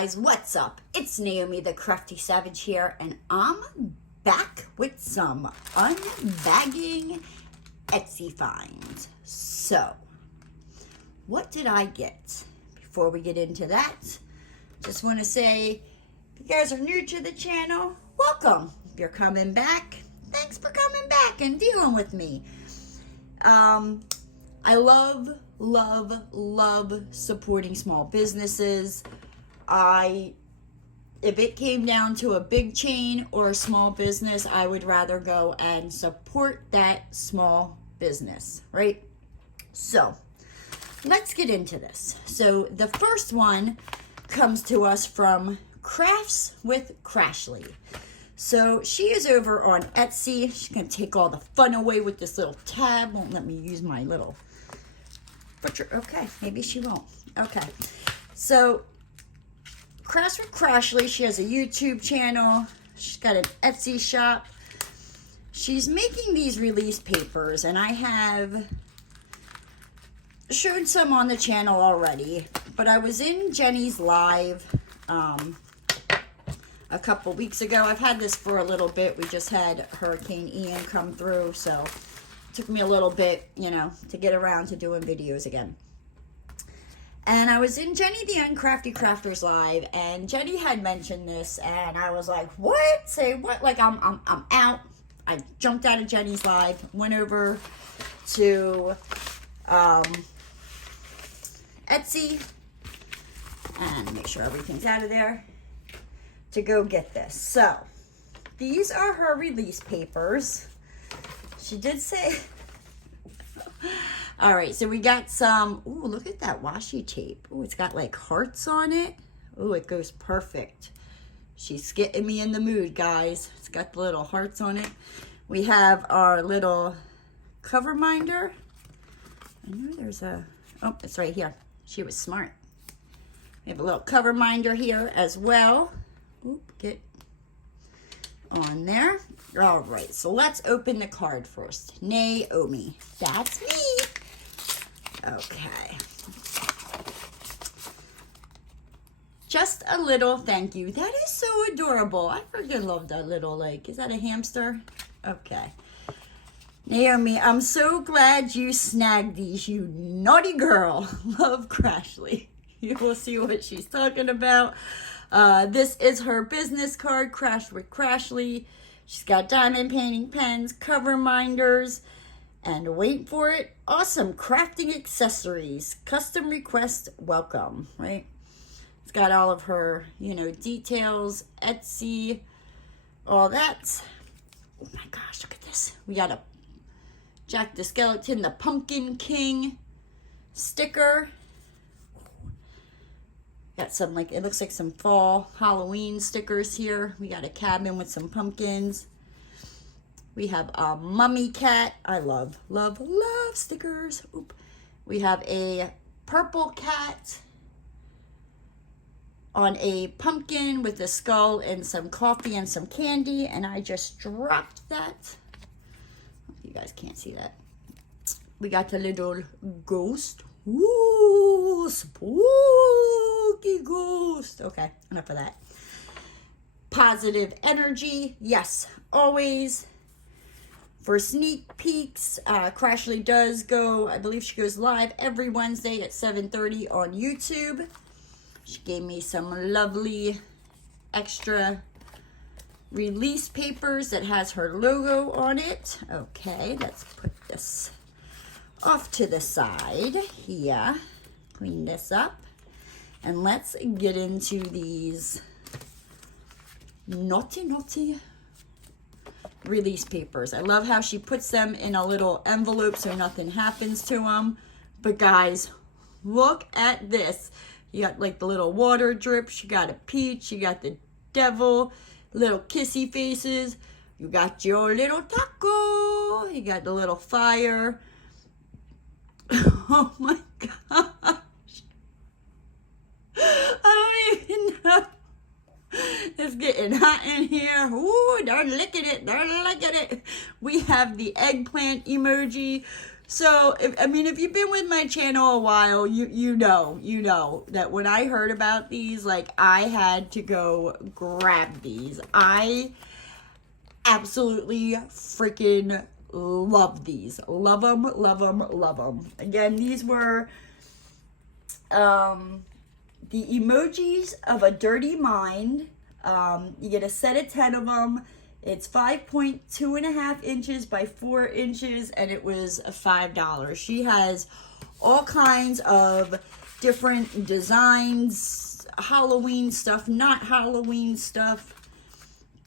guys, what's up? It's Naomi the Crafty Savage here, and I'm back with some unbagging Etsy finds. So, what did I get? Before we get into that, just want to say, if you guys are new to the channel, welcome. If you're coming back, thanks for coming back and dealing with me. I love supporting small businesses. If it came down to a big chain or a small business, I would rather go and support that small business, right? So, let's get into this. So, the first one comes to us from Crafts with Crashley. So, she is over on Etsy. She's going to take all the fun away with this little tab. Won't let me use my little butcher. Okay, maybe she won't. Okay. So, Crafts with Crashley, she has a YouTube channel. She's got an Etsy shop. She's making these release papers, and I have showed some on the channel already, but I was in Jenny's live a couple weeks ago. I've had this for a little bit. We just had Hurricane Ian come through, so it took me a little bit, to get around to doing videos again. And I was in Jenny the Uncrafty Crafters live, and Jenny had mentioned this, and I was like, what? Say what? Like, I'm out. I jumped out of Jenny's live, went over to Etsy, and make sure everything's out of there to go get this. So, these are her release papers. She did say... All right, so we got some, ooh, look at that washi tape. Ooh, it's got like hearts on it. Ooh, it goes perfect. She's getting me in the mood, guys. It's got the little hearts on it. We have our little cover minder. I know there's a, oh, it's right here. She was smart. We have a little cover minder here as well. Oop, get on there. All right, so let's open the card first. Naomi, that's me. Okay. Just a little thank you. That is so adorable. I freaking love that little, like, is that a hamster? Okay. Naomi, I'm so glad you snagged these, you naughty girl. Love Crashley. You will see what she's talking about. This is her business card, Crafts with Crashley. She's got diamond painting pens, cover minders, and wait for it, awesome crafting accessories. Custom request welcome, right? It's got all of her, details, Etsy, all that. Oh my gosh, look at this. We got a Jack the Skeleton, the Pumpkin King sticker. Got some, like, it looks like some fall Halloween stickers here. We got a cabin with some pumpkins. We have a mummy cat. I love stickers. Oop. We have a purple cat on a pumpkin with a skull and some coffee and some candy. And I just dropped that. You guys can't see that. We got the little ghost. Ooh, spooky ghost. Okay, enough of that. Positive energy. Yes, always. For sneak peeks, Crashley does go, I believe she goes live every Wednesday at 7:30 on YouTube. She gave me some lovely extra release papers that has her logo on it. Okay, let's put this off to the side here. Clean this up. And let's get into these naughty release papers. I love how she puts them in a little envelope so nothing happens to them. But guys, look at this. You got like the little water drips. You got a peach. You got the devil. Little kissy faces. You got your little taco. You got the little fire. Oh my gosh. I don't even know. It's getting hot in here. Ooh, they're licking it. They're licking it. We have the eggplant emoji. So, if you've been with my channel a while, you know that when I heard about these, like, I had to go grab these. I absolutely freaking love these. Love them, love them, love them. Again, these were the emojis of a dirty mind. You get a set of 10 of them. It's 5.2 inches by 4 inches, and it was $5. She has all kinds of different designs, Halloween stuff, not Halloween stuff,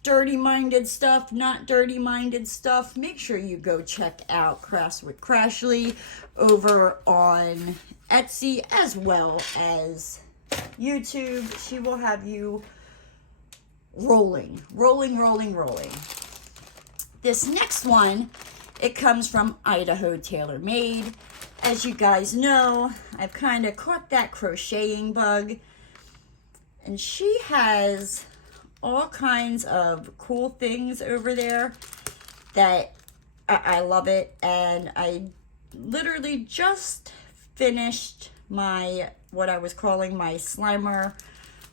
dirty-minded stuff, not dirty-minded stuff. Make sure you go check out Crafts with Crashley over on Etsy as well as YouTube. She will have you rolling. This next one, it comes from Idaho Taylor Made. As you guys know, I've kind of caught that crocheting bug, and she has all kinds of cool things over there that I love it. And I literally just finished what I was calling my Slimer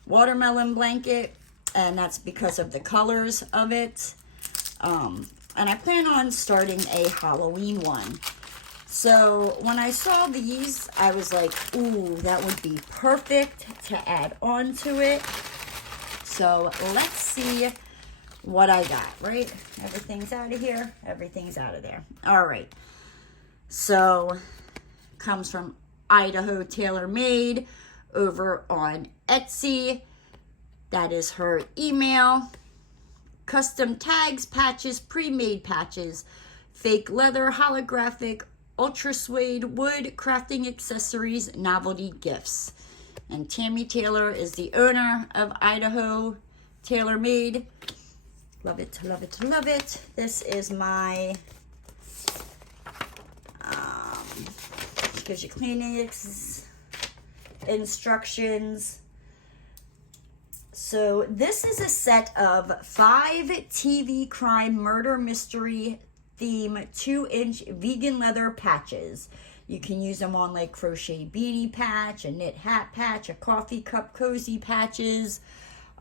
watermelon blanket, and that's because of the colors of it. And I plan on starting a Halloween one. So when I saw these, I was like, ooh, that would be perfect to add on to it. So let's see what I got, right? Everything's out of here. Everything's out of there. All right. So comes from Idaho Taylor Made over on Etsy. That is her email. Custom tags, patches, pre-made patches, fake leather, holographic, ultra suede, wood, crafting accessories, novelty gifts. And Tammy Taylor is the owner of Idaho Taylor Made. Love it, love it, love it. This is my, gives you cleaning instructions. So this is a set of 5 TV crime murder mystery theme 2-inch vegan leather patches. You can use them on like crochet beanie patch, a knit hat patch, a coffee cup cozy patches.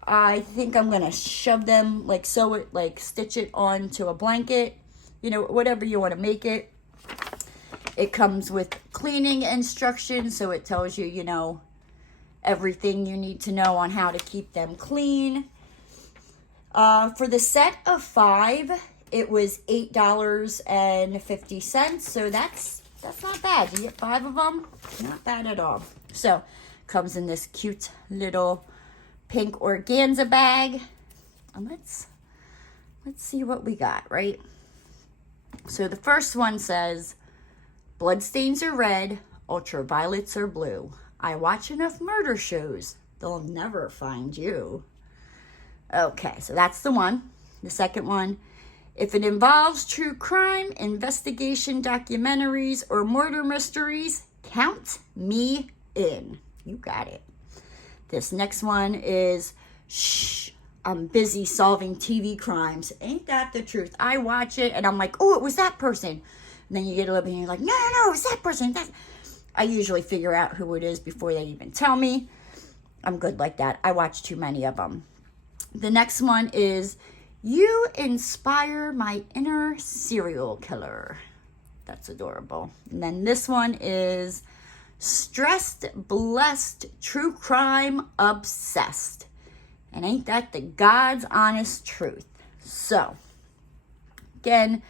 I think I'm going to shove them, like sew it, like stitch it onto a blanket, you know, whatever you want to make it. It comes with cleaning instructions, so it tells you, you know, everything you need to know on how to keep them clean. For the set of 5, it was $8.50. So that's not bad. You get 5 of them, not bad at all. So comes in this cute little pink organza bag. And let's see what we got, right? So the first one says, bloodstains are red, ultraviolets are blue. I watch enough murder shows, they'll never find you. Okay, so that's the one. The second one, if it involves true crime, investigation documentaries, or murder mysteries, count me in. You got it. This next one is, shh, I'm busy solving TV crimes. Ain't that the truth? I watch it and I'm like, oh, it was that person. And then you get a little bit and you're like, no, it was that person. I usually figure out who it is before they even tell me. I'm good like that. I watch too many of them. The next one is, you inspire my inner serial killer. That's adorable. And then this one is, stressed, blessed, true crime, obsessed. And ain't that the God's honest truth? So, again,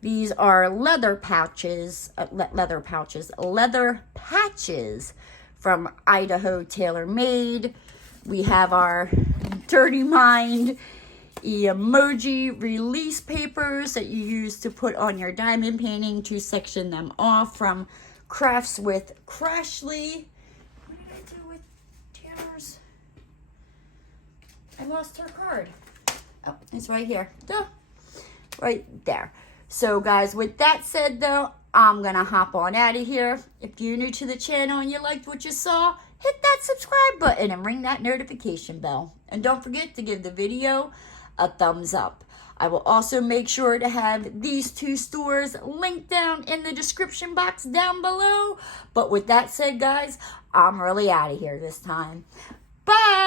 these are leather patches from Idaho Taylor Made. We have our Dirty Mind emoji release papers that you use to put on your diamond painting to section them off from Crafts with Crashley. What did I do with Taylor's? I lost her card. Oh, it's right here. Duh. Right there. So guys, with that said though, I'm gonna hop on out of here. If you're new to the channel and you liked what you saw, hit that subscribe button and ring that notification bell. And don't forget to give the video a thumbs up. I will also make sure to have these two stores linked down in the description box down below. But with that said, guys, I'm really out of here this time. Bye!